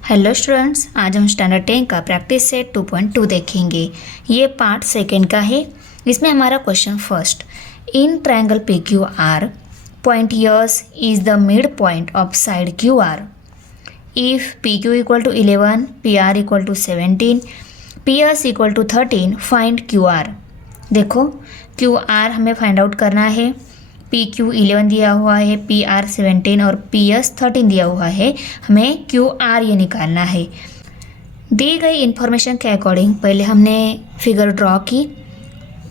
Hello students, आज हम standard 10 का प्रैक्टिस सेट 2.2 देखेंगे। ये पार्ट सेकेंड का है। इसमें हमारा question first, in triangle P Q R point S is the mid point of side Q R if P Q equal to 11, P R equal to 17, P S equal to 13, find Q R. देखो, Q R हमें find out करना है। P Q 11 दिया हुआ है, P are 17 और P S 13 दिया हुआ है। हमें क्यू आर ये निकालना है। दी गई इन्फॉर्मेशन के अकॉर्डिंग पहले हमने फिगर ड्रॉ की।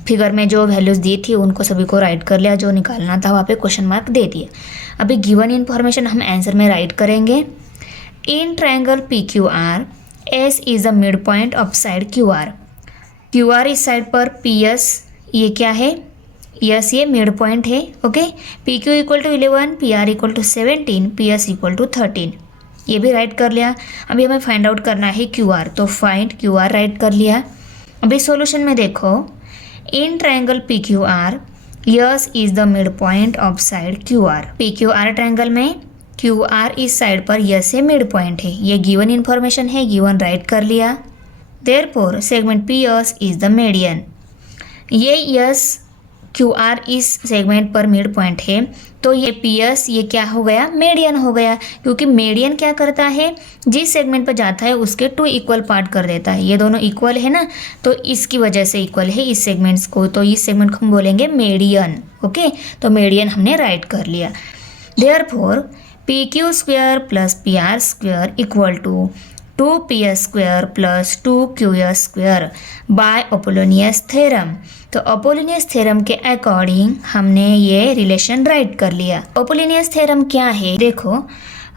फिगर में जो वैल्यूज़ दी थी उनको सभी को राइट कर लिया, जो निकालना था वहाँ पे क्वेश्चन मार्क दे दिया। अभी गिवन इन्फॉर्मेशन हम आंसर में राइट करेंगे। In triangle P Q R S is the mid point of side Q R. Q R इस साइड पर, पी एस ये क्या है, यस ये मिड पॉइंट है। Okay, P Q equal to 11, P R equal to 17, P S equal to 13, ये भी right कर लिया। अभी हमें फाइंड आउट करना है क्यू आर, तो फाइंड क्यू आर राइट कर लिया। अभी सॉल्यूशन में देखो, इन triangle P Q are yes is the mid point of side Q R. P Q are triangle में क्यू आर इस साइड पर यस से मिड पॉइंट है। ये गिवन इन्फॉर्मेशन है, गिवन राइट कर लिया। Therefore segment P S is the median. ये यस क्यू आर इस सेगमेंट पर मिड पॉइंट है, तो ये पी एस ये क्या हो गया, मीडियन हो गया। क्योंकि मीडियन क्या करता है, जिस सेगमेंट पर जाता है उसके 2 इक्वल पार्ट कर देता है। ये दोनों इक्वल है ना, तो इसकी वजह से इक्वल है इस सेगमेंट्स को, तो इस सेगमेंट को हम बोलेंगे मीडियन। ओके, तो मीडियन हमने राइट कर लिया। Therefore P Q square plus P R square equal to 2ps square plus 2qs square by Apollonius theorem. तो अपोलोनियस थ्योरम के अकॉर्डिंग हमने ये रिलेशन राइट कर लिया। अपोलोनियस थ्योरम क्या है, देखो,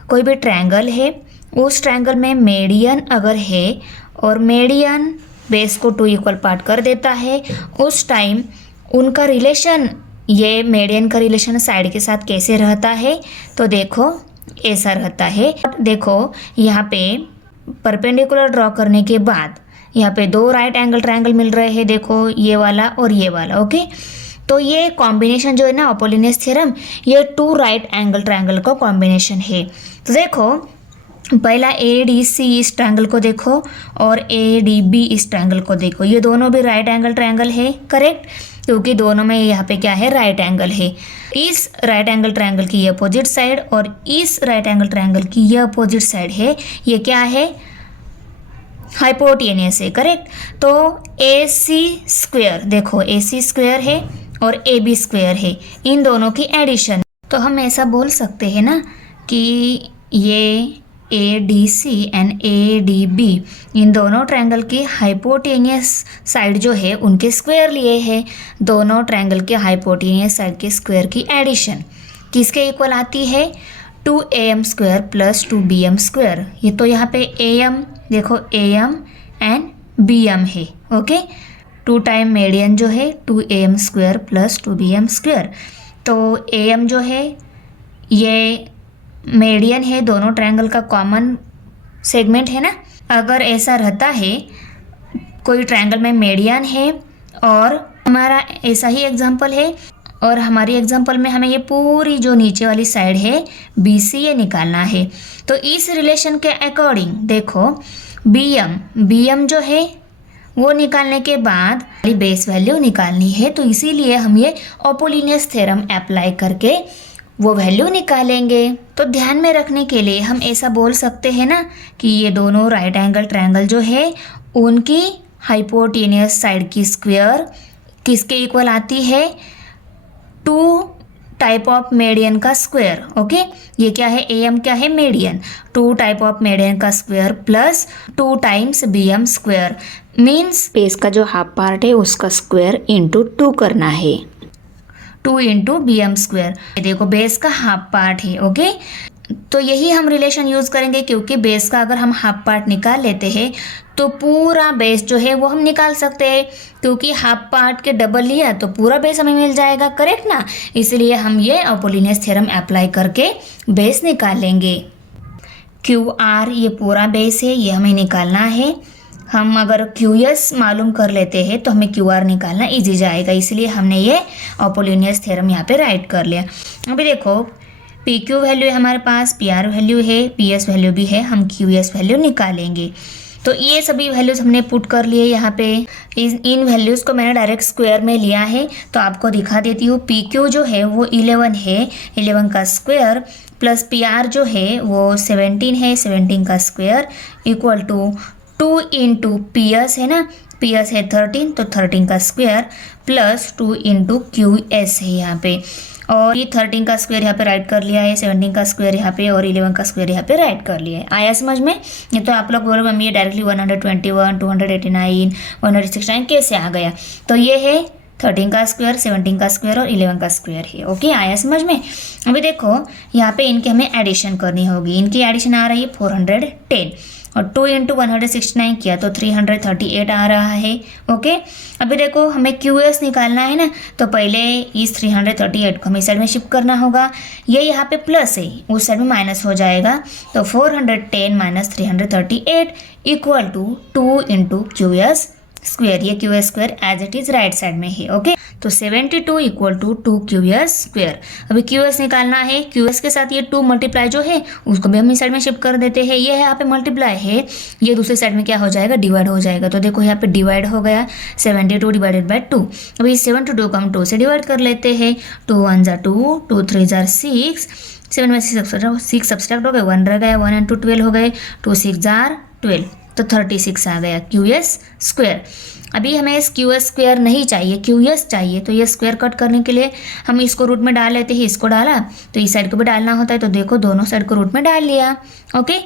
कोई भी ट्रायंगल है, उस ट्रायंगल में मीडियन अगर है और मीडियन बेस को 2 इक्वल पार्ट कर देता है, उस टाइम उनका रिलेशन, ये मीडियन का रिलेशन साइड के साथ कैसे रहता है, तो देखो ऐसा रहता है। देखो यहाँ पे परपेंडिकुलर ड्रॉ करने के बाद यहाँ पे 2 राइट एंगल ट्रायंगल मिल रहे हैं। देखो ये वाला और ये वाला। ओके, तो ये कॉम्बिनेशन जो है ना अपोलोनियस थ्योरम, ये 2 राइट एंगल ट्रायंगल का कॉम्बिनेशन है। तो देखो पहला ए डी सी इस ट्रायंगल को देखो और ए डी बी इस ट्रायंगल को देखो। ये दोनों भी राइट एंगल ट्रायंगल है, करेक्ट, क्योंकि दोनों में यहाँ पे क्या है, राइट एंगल है। इस राइट एंगल ट्रायंगल की ये अपोजिट साइड और इस राइट एंगल ट्रायंगल की ये अपोजिट साइड है। ये क्या है, हाइपोटेनियस है, करेक्ट। तो ए सी स्क्वायर, देखो ए सी स्क्वायर है और ए बी स्क्वायर है, इन दोनों की एडिशन। तो हम ऐसा बोल सकते हैं ना कि ये A D C and A D B, इन दोनों ट्रायंगल की हाइपोटेनियस साइड जो है उनके स्क्वायर लिए हैं। दोनों ट्रायंगल के हाइपोटेनियस साइड के स्क्वायर की एडिशन किसके इक्वल आती है, 2am square plus 2bm square. ये तो यहाँ पे am, देखो am एंड bm है। ओके, 2 टाइम मीडियन जो है 2am square plus 2bm square. तो am जो है ये मीडियन है, दोनों ट्रायंगल का कॉमन सेगमेंट है ना। अगर ऐसा रहता है, कोई ट्रायंगल में मीडियन है और हमारा ऐसा ही एग्जांपल है, और हमारी एग्जांपल में हमें ये पूरी जो नीचे वाली साइड है बी सी ये निकालना है। तो इस रिलेशन के अकॉर्डिंग देखो बी एम जो है वो निकालने के बाद बेस वैल्यू निकालनी है, तो इसीलिए हम ये अपोलोनियस थ्योरम अप्लाई करके वो वैल्यू निकालेंगे। तो ध्यान में रखने के लिए हम ऐसा बोल सकते हैं ना कि ये दोनों राइट एंगल ट्रायंगल जो है उनकी हाइपोटेनियस साइड की स्क्वायर किसके इक्वल आती है, 2 टाइप ऑफ मीडियन का स्क्वायर। ओके, ये क्या है, ए एम क्या है, मीडियन, 2 टाइप ऑफ मीडियन का square plus 2 times B M square, means base का जो हाफ पार्ट है उसका स्क्वायर इंटू 2 करना है, 2 इंटू बी एम स्क्वायर। देखो बेस का हाफ पार्ट है। ओके, तो यही हम रिलेशन यूज़ करेंगे, क्योंकि बेस का अगर हम हाफ पार्ट निकाल लेते हैं तो पूरा बेस जो है वो हम निकाल सकते हैं, क्योंकि हाफ पार्ट के डबल लिया तो पूरा बेस हमें मिल जाएगा, करेक्ट ना। इसलिए हम ये अपोलोनियस थ्योरम अप्लाई करके बेस निकाल लेंगे। क्यू आर ये पूरा बेस है, ये हमें निकालना है। हम अगर क्यू एस मालूम कर लेते हैं तो हमें क्यू आर निकालना इजी जाएगा, इसलिए हमने ये अपोलोनियस थ्योरम यहाँ पे राइट कर लिया। अभी देखो पी क्यू वैल्यू है हमारे पास, पी आर वैल्यू है, पी एस वैल्यू भी है, हम क्यू एस वैल्यू निकालेंगे। तो ये सभी वैल्यूज़ हमने पुट कर लिए यहाँ पे। इन वैल्यूज़ को मैंने डायरेक्ट स्क्वायर में लिया है, तो आपको दिखा देती हूँ। पी क्यू जो है वो 11 है, 11 का स्क्वायर प्लस पी आर जो है वो 17 है, 17 का square equal to 2 into P S है ना, पी एस है 13, तो 13 का square plus 2 into Q S है यहाँ पे। और ये 13 का स्क्वायर यहाँ पे राइट कर लिया है, 17 का स्क्वायर यहाँ पे और 11 का स्क्वायर यहाँ पे राइट कर लिया है। आया समझ में? ये तो आप लोग बोलो मम्मी ये डायरेक्टली 121, 289, 169 कैसे आ गया? तो ये है 13 का स्क्वायर, 17 का स्क्वायर और 11 का स्क्वायर है। ओके, आया समझ में? अभी देखो यहाँ पे इनके हमें एडिशन करनी होगी। इनकी एडिशन आ रही है 410 और 2 इंटू 169 किया तो 338 आ रहा है। ओके, अभी देखो हमें क्यू एस निकालना है ना, तो पहले इस 338 को हमें इस साइड में शिफ्ट करना होगा। ये यहाँ पे प्लस है, उस साइड में माइनस हो जाएगा, तो 410 minus 338 equal to 2 into Q S square. ये Q S square as it is right side में है। ओके, तो 72 equal to 2 Q S square. अभी क्यू एस निकालना है, क्यू एस के साथ ये 2 मल्टीप्लाई जो है उसको भी हम इस साइड में शिफ्ट कर देते हैं। ये है यहाँ पे मल्टीप्लाई है, ये दूसरे साइड में क्या हो जाएगा, डिवाइड हो जाएगा। तो देखो यहाँ पे डिवाइड हो गया, 72 डिवाइडेड बाई 2। अभी 72 को हम 2 से डिवाइड कर लेते हैं। 2 1 ज़ा 2, 2 3 ज़ा 6, 7 में 6 सब्सट्रैक्ट हो गए, 1 रह गया, 1 and 2 12 हो गए, 2 6 ज़ा 12, तो 36 आ गया क्यू एस स्क्वायर। अभी हमें इस क्यू एस स्क्वायर नहीं चाहिए, क्यू एस चाहिए, तो ये स्क्वायर कट करने के लिए हम इसको रूट में डाल लेते हैं। इसको डाला तो इस साइड को भी डालना होता है, तो देखो दोनों साइड को रूट में डाल लिया। ओके,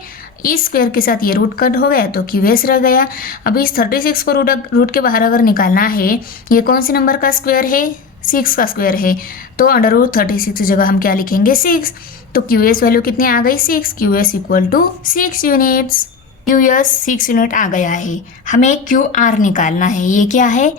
इस स्क्वायर के साथ ये रूट कट हो गया तो क्यू एस रह गया। अभी इस 36 को रूट के बाहर अगर निकालना है, ये कौन सी नंबर का स्क्वायर है, 6 का स्क्वायर है, तो अंडर रूट 36 की जगह हम क्या लिखेंगे, 6। तो क्यू एस वैल्यू कितनी आ गई, 6। Q S equal to 6 units. Q S 6 unit आ गया है। हमें क्यू आर निकालना है। ये क्या है,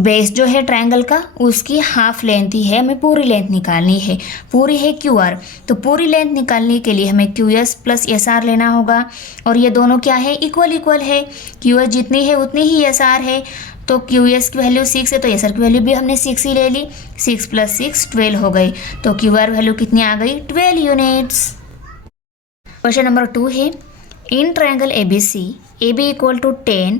बेस जो है ट्रायंगल का उसकी हाफ लेंथ ही है, हमें पूरी लेंथ निकालनी है। पूरी है क्यू आर, तो पूरी लेंथ निकालने के लिए हमें Q S plus S R लेना होगा। और ये दोनों क्या है, इक्वल इक्वल है। क्यू एस जितनी है उतनी ही एस आर है, तो क्यू एस की वैल्यू 6 है तो एस आर की वैल्यू भी हमने 6 ही ले ली। 6 + 6 12 हो गई, तो क्यू आर वैल्यू कितनी आ गई, 12 यूनिट्स। क्वेश्चन नंबर 2 है, in triangle ABC, AB equal to 10,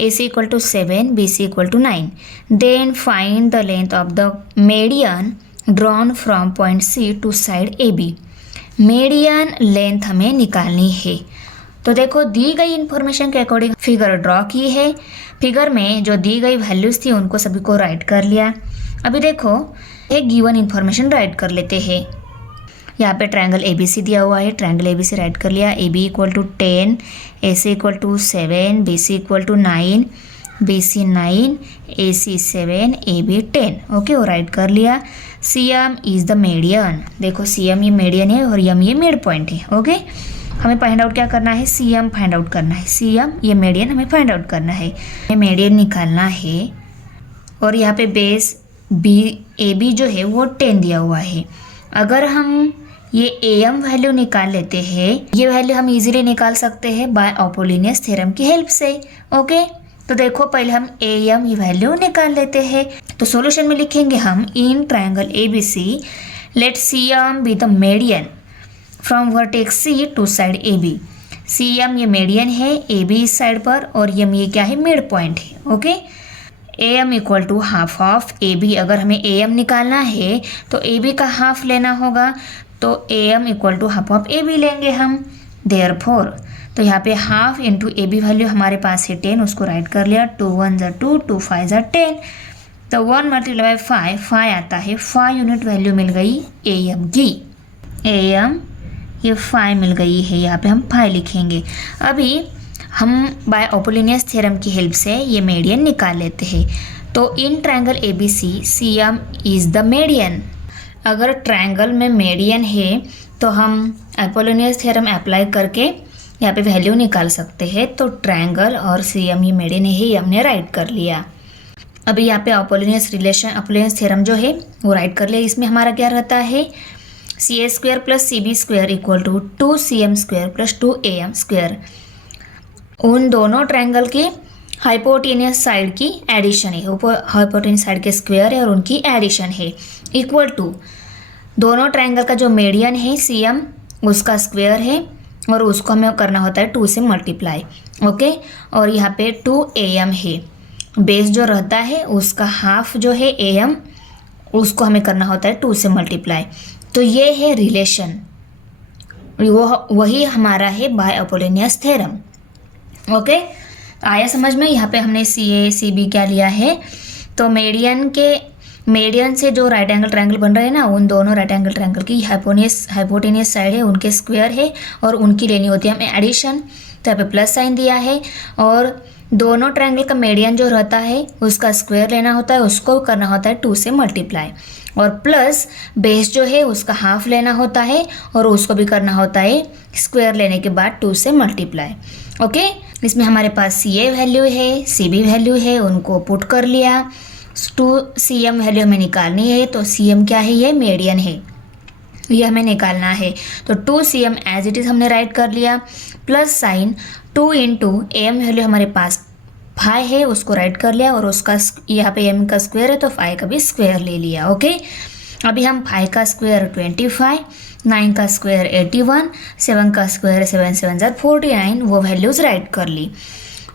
AC equal to 7, BC equal to 9. Then find the length of the median drawn from point C to side AB. Median length हमें निकालनी है। तो देखो दी गई information के according figure draw की है। Figure में जो दी गई वैल्यूज़ थी उनको सभी को राइट कर लिया। अभी देखो एक गिवन इन्फॉर्मेशन राइट कर लेते हैं। यहाँ पे ट्रायंगल ABC दिया हुआ है, ट्रायंगल ABC राइट कर लिया। AB equal to 10, AC equal to 7, BC equal to 9, BC 9, AC 7, AB 10। Okay, वो राइट कर लिया। CM is the median. देखो CM ये मीडियन है और M ये मिड पॉइंट है। ओके, हमें फाइंड आउट क्या करना है, CM फाइंड आउट करना है। CM ये मीडियन हमें फाइंड आउट करना है, हमें मीडियन निकालना है। और यहाँ पे बेस AB जो है वो 10 दिया हुआ है। अगर हम ये AM वैल्यू निकाल लेते हैं, ये वैल्यू हम इजीली निकाल सकते हैं बाय अपोलिनियस थ्योरम की हेल्प से। ओके, तो देखो पहले हम AM ये वैल्यू निकाल लेते हैं। तो सॉल्यूशन में लिखेंगे हम, in triangle ABC let CM be the median from vertex C to side AB। CM ये मीडियन है, AB इस साइड पर और M ये क्या है, मिड पॉइंट है। Okay, AM equal to half of AB। अगर हमें AM निकालना है तो AB का हाफ लेना होगा, तो AM equal to half of AB लेंगे हम। देयरफॉर तो यहाँ पे हाफ इंटू AB वैल्यू हमारे पास है 10, उसको राइट कर लिया। 2 1 ज़ा 2, 2 5 ज़ा 10, तो 1 मल्टीप्लाई 5 आता है। 5 यूनिट वैल्यू मिल गई AM की। AM ये 5 मिल गई है, यहाँ पे हम 5 लिखेंगे। अभी हम बाय अपोलिनियस थ्योरम की हेल्प से ये मीडियन निकाल लेते हैं। तो in triangle ABC CM is the median. अगर ट्रायंगल में मीडियन है तो हम अपोलिनियस थ्योरम अप्लाई करके यहाँ पे वैल्यू निकाल सकते हैं। तो ट्रायंगल और CM ये मीडियन है, ये हमने राइट कर लिया। अभी यहाँ पे अपोलिनियस थ्योरम जो है वो राइट कर लिया। इसमें हमारा क्या रहता है, CA square plus CB square equal to 2CM square plus 2AM square. उन दोनों ट्रायंगल की हाइपोटेनियस साइड की एडिशन है, हाइपोटेनियस साइड के स्क्वायर है और उनकी एडिशन है, इक्वल टू दोनों ट्रायंगल का जो मीडियन है CM उसका स्क्वायर है और उसको हमें करना होता है 2 से मल्टीप्लाई। ओके, और यहाँ पे 2AM है। बेस जो रहता है उसका हाफ जो है AM उसको हमें करना होता है 2 से मल्टीप्लाई। तो ये है रिलेशन, वही हमारा है बाय अपोलोनियस थ्योरम। ओके, आया समझ में? यहाँ पे हमने CA CB क्या लिया है, तो मीडियन से जो राइट एंगल ट्रायंगल बन रहे हैं ना, उन दोनों राइट एंगल ट्रायंगल की हाइपोटेनियस साइड है, उनके स्क्वायर है और उनकी लेनी होती है हमें एडिशन। तो यहाँ पे प्लस साइन दिया है, और दोनों ट्रायंगल का मीडियन जो रहता है उसका स्क्वायर लेना होता है, उसको करना होता है 2 से मल्टीप्लाई, और प्लस बेस जो है उसका हाफ लेना होता है और उसको भी करना होता है स्क्वायर लेने के बाद 2 से मल्टीप्लाई। ओके, इसमें हमारे पास CA वैल्यू है, CB वैल्यू है, उनको पुट कर लिया। 2CM वैल्यू हमें निकालनी है, तो CM क्या है, ये मीडियन है, ये हमें निकालना है। तो 2CM एज इट इज़ हमने राइट कर लिया, plus sign 2 into AM value हमारे पास 5 है, उसको राइट कर लिया, और उसका यहाँ पे M का स्क्वायर है तो 5 का भी स्क्वायर ले लिया। ओके, अभी हम 5 का स्क्वायर 25, 9 का स्क्वायर 81, 7 का स्क्वायर 7 7 49, वो वैल्यूज़ राइट कर ली।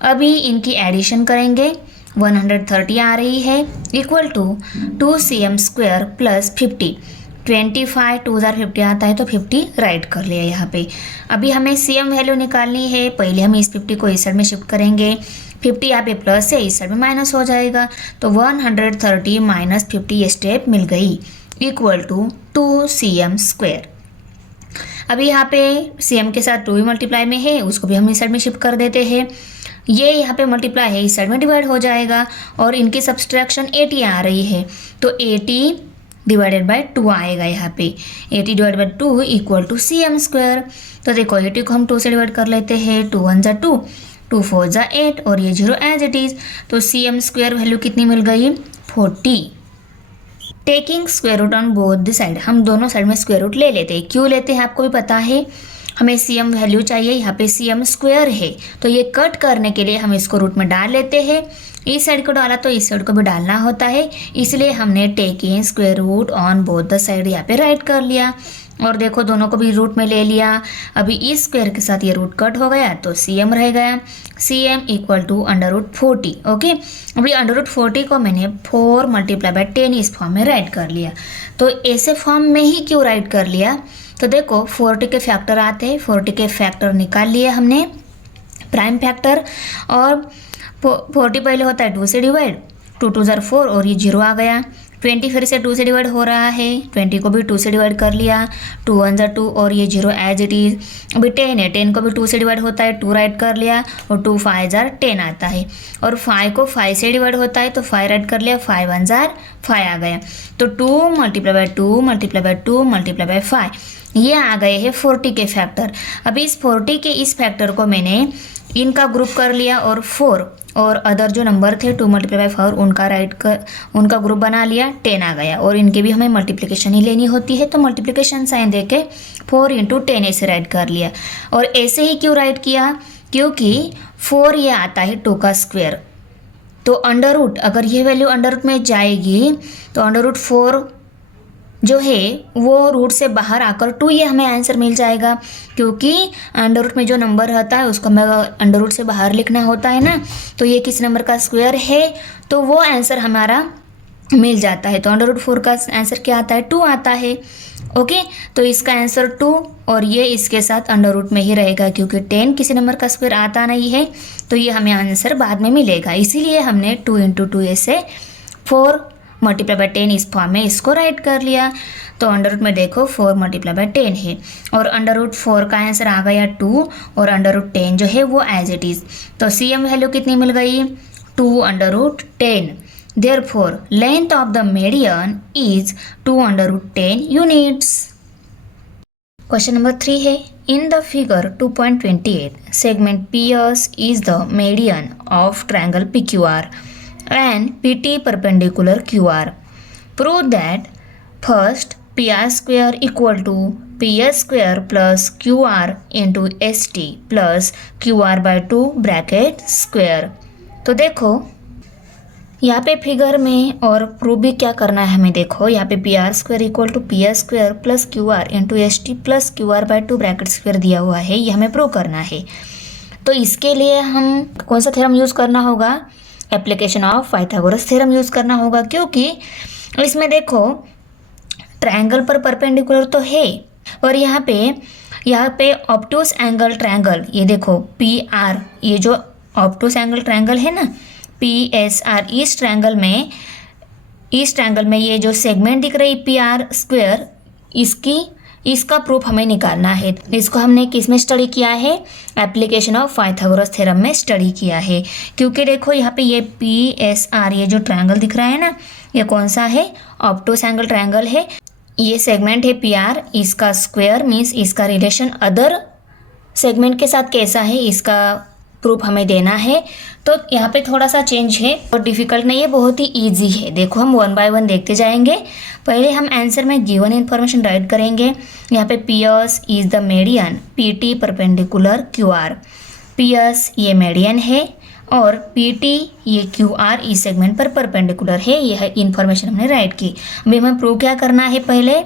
अभी इनकी एडिशन करेंगे, 130 आ रही है, equal to 2CM square plus 50। 25 2 50 आता है तो 50 राइट कर लिया यहाँ पे। अभी हमें CM वैल्यू निकालनी है, पहले हम इस 50 को इस साइड में शिफ्ट करेंगे, 50 यहाँ पे प्लस है, इस साइड में माइनस हो जाएगा, तो 130 माइनस 50 ये स्टेप मिल गई, इक्वल टू 2CM स्क्वायर। अभी यहाँ पे CM के साथ 2 भी मल्टीप्लाई में है, उसको भी हम इस साइड में शिफ्ट कर देते हैं। ये यहाँ पे मल्टीप्लाई है, इस साइड में डिवाइड हो जाएगा, और इनकी सब्सट्रैक्शन 80 आ रही है, तो 80 डिवाइडेड बाय 2 आएगा यहाँ पे। 80 divide by 2 equal to CM square. तो देखो 80 को हम 2 से डिवाइड कर लेते हैं, 2 1 जा 2, 2 4 जा 8, और ये 0 एज इट इज़। तो CM स्क्वायर वैल्यू कितनी मिल गई, 40। Taking square root on both the side, हम दोनों साइड में स्क्वायर रूट ले लेते हैं। क्यों लेते हैं आपको भी पता है, हमें CM वैल्यू चाहिए, यहाँ पे CM स्क्वायर है, तो ये कट करने के लिए हम इसको रूट में डाल लेते हैं। इस साइड को डाला तो इस साइड को भी डालना होता है, इसलिए हमने taking square root on both the side यहाँ पे राइट कर लिया, और देखो दोनों को भी रूट में ले लिया। अभी इस स्क्वायर के साथ ये रूट कट हो गया तो CM रह गया, CM इक्वल टू √40। ओके, अभी √40 को मैंने 4 मल्टीप्लाई बाय 10 इस फॉर्म में राइट कर लिया। तो ऐसे फॉर्म में ही क्यों राइट कर लिया, तो देखो 40 के फैक्टर आते हैं, 40 के फैक्टर निकाल लिए हमने, प्राइम फैक्टर, और 40 पहले होता है 2 से डिवाइड, 2 2 ज़र 4, और ये 0 आ गया। 20 फिर से 2 से डिवाइड हो रहा है, 20 को भी 2 से डिवाइड कर लिया, 2 1 ज़र 2, और ये 0 एज इट इज़। अभी 10 है, 10 को भी 2 से डिवाइड होता है, 2 राइट कर लिया, और 2 5 ज़र 10 आता है, और 5 को 5 से डिवाइड होता है तो 5 राइट कर लिया, 5 1 ज़र 5 आ गया। तो 2 multiply by 2 multiply by 2 multiply by 5, ये आ गए हैं 40 के फैक्टर। अभी इस 40 के इस फैक्टर को मैंने इनका ग्रुप कर लिया, और 4 और अदर जो नंबर थे 2 मल्टीप्लाई बाय 4 उनका ग्रुप बना लिया, 10 आ गया, और इनके भी हमें मल्टीप्लिकेशन ही लेनी होती है, तो मल्टीप्लिकेशन साइन देके 4 इंटू 10 ऐसे राइट कर लिया। और ऐसे ही क्यों राइट किया, क्योंकि 4 ये आता है 2 का स्क्वायर, तो अंडर रूट, अगर ये वैल्यू अंडर रूट में जाएगी तो अंडर रूट 4 जो है वो रूट से बाहर आकर 2 ये हमें आंसर मिल जाएगा, क्योंकि अंडर रूट में जो नंबर रहता है उसको हमें अंडर रूट से बाहर लिखना होता है ना, तो ये किस नंबर का स्क्वायर है, तो वो आंसर हमारा मिल जाता है। तो अंडर रूट 4 का आंसर क्या आता है, 2 आता है। ओके, तो इसका आंसर 2, और ये इसके साथ अंडर रूट में ही रहेगा, क्योंकि 10 किसी नंबर का स्क्वायर आता नहीं है, तो ये हमें आंसर बाद में मिलेगा, इसीलिए हमने 2 इंटू 2 ऐसे 4 मल्टीप्लाई बाय 10 इस फॉर्म में इसको राइट कर लिया। तो अंडर रूट में देखो 4 मल्टीप्लाई बाय 10 है, और अंडर रूट 4 का आंसर आ गया 2, और अंडर रूट 10 जो है वो एज इट इज़। तो CM वैल्यू कितनी मिल गई, 2 under root 10। Therefore length of the median is 2 under root 10 units. Question number 3 है, in the figure 2.28 segment PS is the median of triangle PQR and PT perpendicular QR. Prove that first PR square equal to PS square plus QR into ST plus QR by 2 bracket square. तो देखो यहाँ पे figure में और proof भी क्या करना है हमें, देखो यहाँ पे P R square equal to P S square plus Q R into S T plus Q R by 2 bracket square दिया हुआ है, ये हमें प्रूव करना है। तो इसके लिए हम कौन सा थ्योरम यूज़ करना होगा, application of Pythagoras theorem use करना होगा, क्योंकि इसमें देखो ट्रायंगल पर परपेंडिकुलर तो है और यहाँ पे ऑब्टूस एंगल ट्रायंगल, ये देखो पी आर, ये जो ऑब्टूस एंगल ट्रायंगल है ना पी एस आर, इस ट्रायंगल में ये जो सेगमेंट दिख रही पी आर स्क्वायर, इसका प्रूफ हमें निकालना है। इसको हमने किस में स्टडी किया है, एप्लीकेशन ऑफ पाइथागोरस थ्योरम में स्टडी किया है। क्योंकि देखो यहाँ पे ये पी एस आर, ये जो ट्रायंगल दिख रहा है ना, ये कौन सा है, ऑब्टूस एंगल ट्रायंगल है। ये सेगमेंट है पी आर, इसका स्क्वायर मीन्स इसका रिलेशन अदर सेगमेंट के साथ कैसा है, इसका प्रूफ हमें देना है। तो यहाँ पे थोड़ा सा चेंज है और डिफिकल्ट नहीं है, बहुत ही इजी है। देखो हम 1 बाय 1 देखते जाएंगे। पहले हम आंसर में गिवन इन्फॉर्मेशन राइट करेंगे। यहाँ पे P S is the median, P T perpendicular Q R. P S ये मीडियन है और पी टी ये क्यू आर इस सेगमेंट पर परपेंडिकुलर है, यह इन्फॉर्मेशन हमने राइट की। अभी हमें प्रूव क्या करना है, पहले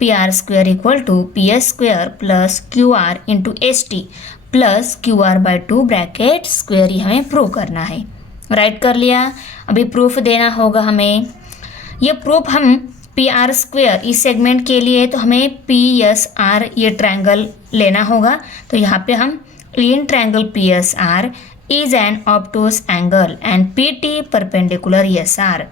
P R square equal to P S square plus Q R into S T plus Q R by 2 bracket square, ये हमें प्रूव करना है। राइट कर लिया। अभी प्रूफ देना होगा हमें। ये प्रूफ हम पी आर स्क्वायर इस सेगमेंट के लिए, तो हमें पी एस आर ये ट्रायंगल लेना होगा। तो यहाँ पे हम in triangle P S R is an obtuse angle and P T perpendicular S R.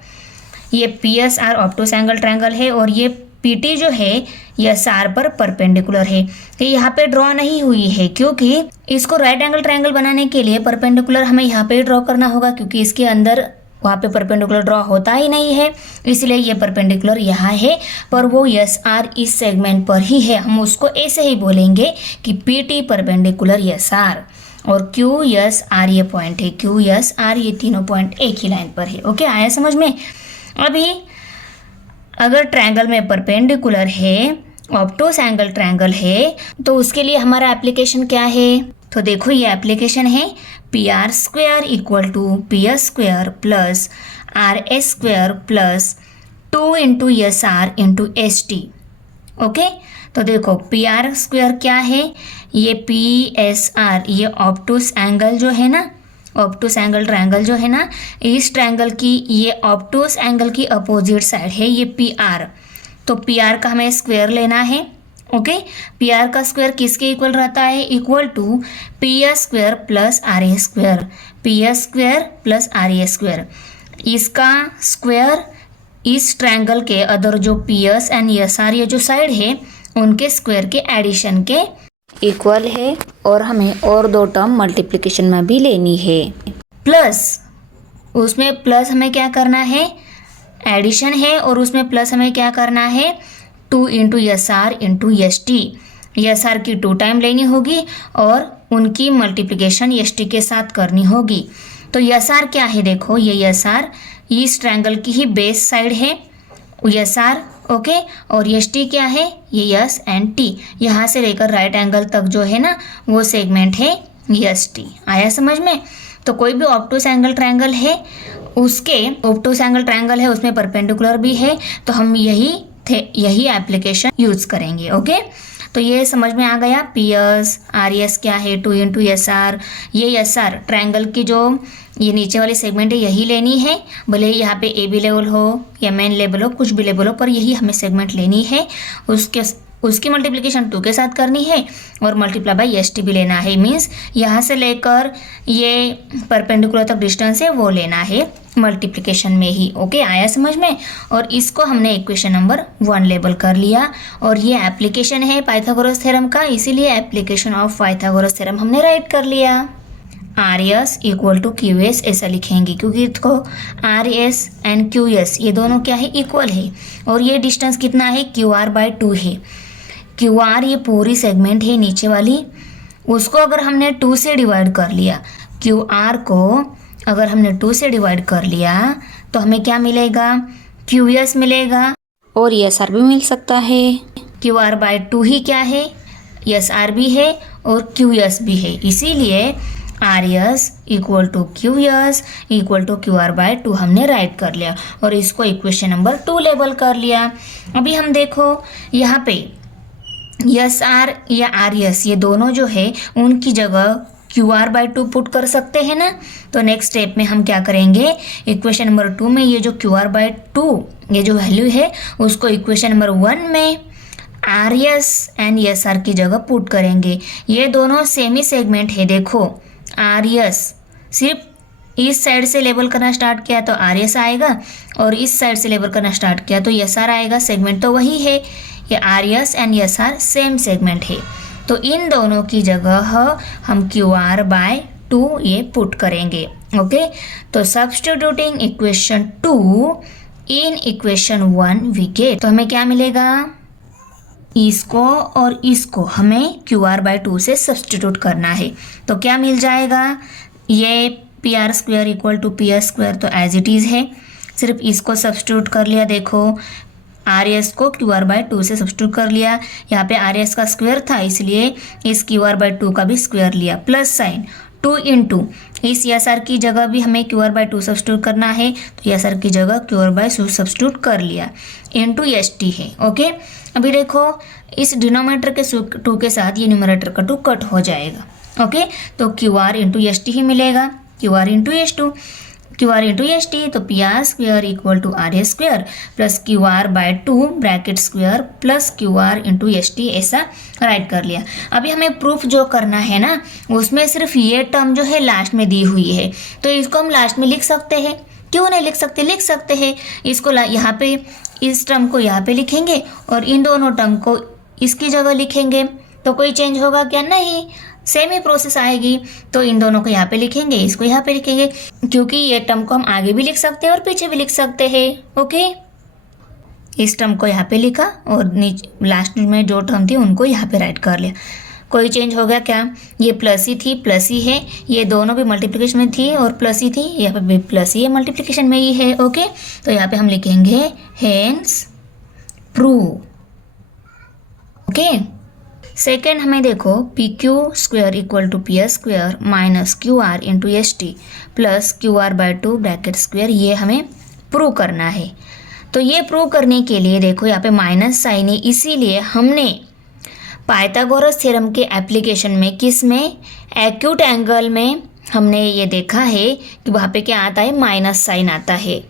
ये P S R obtuse angle triangle है और ये पी टी जो है एस आर पर परपेंडिकुलर है। तो यहाँ पे ड्रॉ नहीं हुई है क्योंकि इसको राइट एंगल ट्रायंगल बनाने के लिए परपेंडिकुलर हमें यहाँ पे ड्रॉ करना होगा, क्योंकि इसके अंदर वहाँ पे परपेंडिकुलर ड्रॉ होता ही नहीं है, इसलिए ये परपेंडिकुलर यहाँ है, पर वो एस आर इस सेगमेंट पर ही है। हम उसको ऐसे ही बोलेंगे कि P T perpendicular S are और क्यू एस आर ये पॉइंट है, क्यू एस आर ये तीनों पॉइंट एक ही लाइन पर है। ओके, आया समझ में। अभी अगर ट्रायंगल में परपेंडिकुलर है, ऑब्टूस एंगल ट्रायंगल है, तो उसके लिए हमारा एप्लीकेशन क्या है, तो देखो ये एप्लीकेशन है P R square equal to P S square plus R S square plus 2 into S R into S T. Okay, तो देखो पी आर स्क्वायर क्या है, ये पी एस आर ये ऑब्टूस एंगल जो है ना, ऑब्टूस एंगल ट्रायंगल जो है ना, इस ट्रायंगल की ये ऑब्टूस एंगल की अपोजिट साइड है ये पी आर। तो पी आर का हमें स्क्वायर लेना है। ओके, पी आर का स्क्वायर किसके इक्वल रहता है, equal to P S square plus R A square, P S square plus R A square. इसका स्क्वायर इस ट्रायंगल के अदर जो P S and S R ये जो साइड है उनके स्क्वायर के एडिशन के इक्वल है, और हमें और 2 टर्म मल्टीप्लिकेशन में भी लेनी है। प्लस उसमें प्लस हमें क्या करना है, एडिशन है, और उसमें प्लस हमें क्या करना है 2 into S R into S T. S R की 2 टाइम लेनी होगी और उनकी मल्टीप्लिकेशन एस टी के साथ करनी होगी। तो एस आर क्या है, देखो ये एस आर इस ट्रायंगल की ही बेस साइड है एस आर। ओके, और एस टी क्या है, ये एस एंड टी, यहाँ से लेकर राइट एंगल तक जो है ना वो सेगमेंट है एस टी। आया समझ में। तो कोई भी ऑब्टूस एंगल ट्रायंगल है, उसके ऑब्टूस एंगल ट्रायंगल है उसमें परपेंडिकुलर भी है, तो हम यही एप्लीकेशन यूज़ करेंगे। ओके, तो ये समझ में आ गया। पी एस आर एस क्या है, 2 इंटू एस आर, ये एस आर ट्रायंगल की जो ये नीचे वाली सेगमेंट है यही लेनी है, भले ही यहाँ पे ए बी लेवल हो या मेन लेवल हो, कुछ भी लेवल हो, पर यही हमें सेगमेंट लेनी है। उसकी मल्टीप्लिकेशन 2 के साथ करनी है और मल्टीप्लाई बाई एस टी भी लेना है, मीन्स यहाँ से लेकर ये परपेंडिकुलर तक डिस्टेंस है वो लेना है मल्टीप्लिकेशन में ही। ओके, आया समझ में। और इसको हमने इक्वेशन नंबर 1 लेबल कर लिया, और ये एप्लीकेशन है पाइथागोरस थ्योरम का, इसीलिए एप्लीकेशन ऑफ पाइथागोरस थ्योरम हमने राइट कर लिया। R S equal to Q S ऐसा लिखेंगे, क्योंकि इसको R S and Q S ये दोनों क्या है, इक्वल है, और ये डिस्टेंस कितना है, क्यू आर बाई 2 है। क्यू आर ये पूरी सेगमेंट है नीचे वाली, उसको अगर हमने 2 से डिवाइड कर लिया, क्यू आर को अगर हमने 2 से डिवाइड कर लिया तो हमें क्या मिलेगा, क्यू एस मिलेगा, और एस आर भी मिल सकता है। क्यू आर बाई 2 ही क्या है, एस आर भी है और क्यू एस भी है, इसीलिए R S equal to Q S equal to Q R by 2 हमने राइट कर लिया और इसको इक्वेशन नंबर 2 लेबल कर लिया। अभी हम देखो यहाँ पे यस आर या आर यस ये दोनों जो है उनकी जगह क्यू आर बाय 2 पुट कर सकते हैं ना। तो नेक्स्ट स्टेप में हम क्या करेंगे, इक्वेशन नंबर 2 में ये जो क्यू आर बाय 2 ये जो वैल्यू है उसको इक्वेशन नंबर 1 में are S and S are की जगह पुट करेंगे। ये दोनों सेमी सेगमेंट है। देखो आर एस सिर्फ इस साइड से लेबल करना स्टार्ट किया तो आर एस आएगा और इस साइड से लेबल करना स्टार्ट किया तो एस आर आएगा। सेगमेंट तो वही है, ये are S and S are same segment है। तो इन दोनों की जगह हम क्यू आर बाय 2 ये पुट करेंगे। ओके, तो substituting equation 2 in equation 1 we get, तो हमें क्या मिलेगा, इसको और इसको हमें क्यू आर बाय 2 से सब्स्टिट्यूट करना है। तो क्या मिल जाएगा, ये P R square equal to P S square तो एज इट इज़ है, सिर्फ इसको सब्स्टिट्यूट कर लिया। देखो आर एस को क्यू आर बाय 2 से सब्स्टिट्यूट कर लिया, यहाँ पे आर एस का स्क्वायर था इसलिए इस क्यू आर बाय 2 का भी स्क्वायर लिया, प्लस साइन 2 इंटू इस एस आर की जगह भी हमें क्यू आर बाय 2 सब्स्टिट्यूट करना है तो एस आर की जगह क्यू आर बाय 2 सब्स्टिट्यूट कर लिया, इंटू एस टी है। ओके, अभी देखो इस डिनोमिनेटर के 2 के साथ ये न्यूमरेटर का 2 कट हो जाएगा। ओके, तो Q R into S T ही मिलेगा, Q R into S T, तो P R square equal to R S square plus Q R by 2 bracket square plus Q R into S T, ऐसा write कर लिया। अभी हमें proof जो करना है ना उसमें सिर्फ ये टर्म जो है लास्ट में दी हुई है तो इसको हम लास्ट में लिख सकते हैं। क्यों नहीं लिख सकते, लिख सकते हैं। इसको यहाँ पे इस टर्म को यहाँ पे लिखेंगे और इन दोनों टर्म को इसकी जगह लिखेंगे तो कोई चेंज होगा क्या, नहीं, सेम ही प्रोसेस आएगी। तो इन दोनों को यहाँ पे लिखेंगे, इसको यहाँ पे लिखेंगे, क्योंकि ये टर्म को हम आगे भी लिख सकते हैं और पीछे भी लिख सकते हैं। ओके, इस टर्म को यहाँ पे लिखा और नीचे लास्ट में जो टर्म थी उनको यहाँ पे राइट कर लिया। कोई चेंज हो गया क्या, ये प्लस ही थी, प्लस ही है, ये दोनों भी मल्टीप्लिकेशन में थी और प्लस ही थी, यहाँ पे भी प्लस ही है, मल्टीप्लिकेशन में ही है। ओके, तो यहाँ पे हम लिखेंगे हेंस प्रूव। ओके, सेकेंड हमें देखो P Q square equal to P S square minus Q R into S T plus Q R by 2 bracket square, ये हमें प्रूव करना है। तो ये प्रूव करने के लिए देखो यहाँ पे माइनस साइन है, इसीलिए हमने पाइथागोरस थ्योरम के एप्लीकेशन में किस में, एक्यूट एंगल में हमने ये देखा है कि वहाँ पे क्या आता है, माइनस साइन आता है।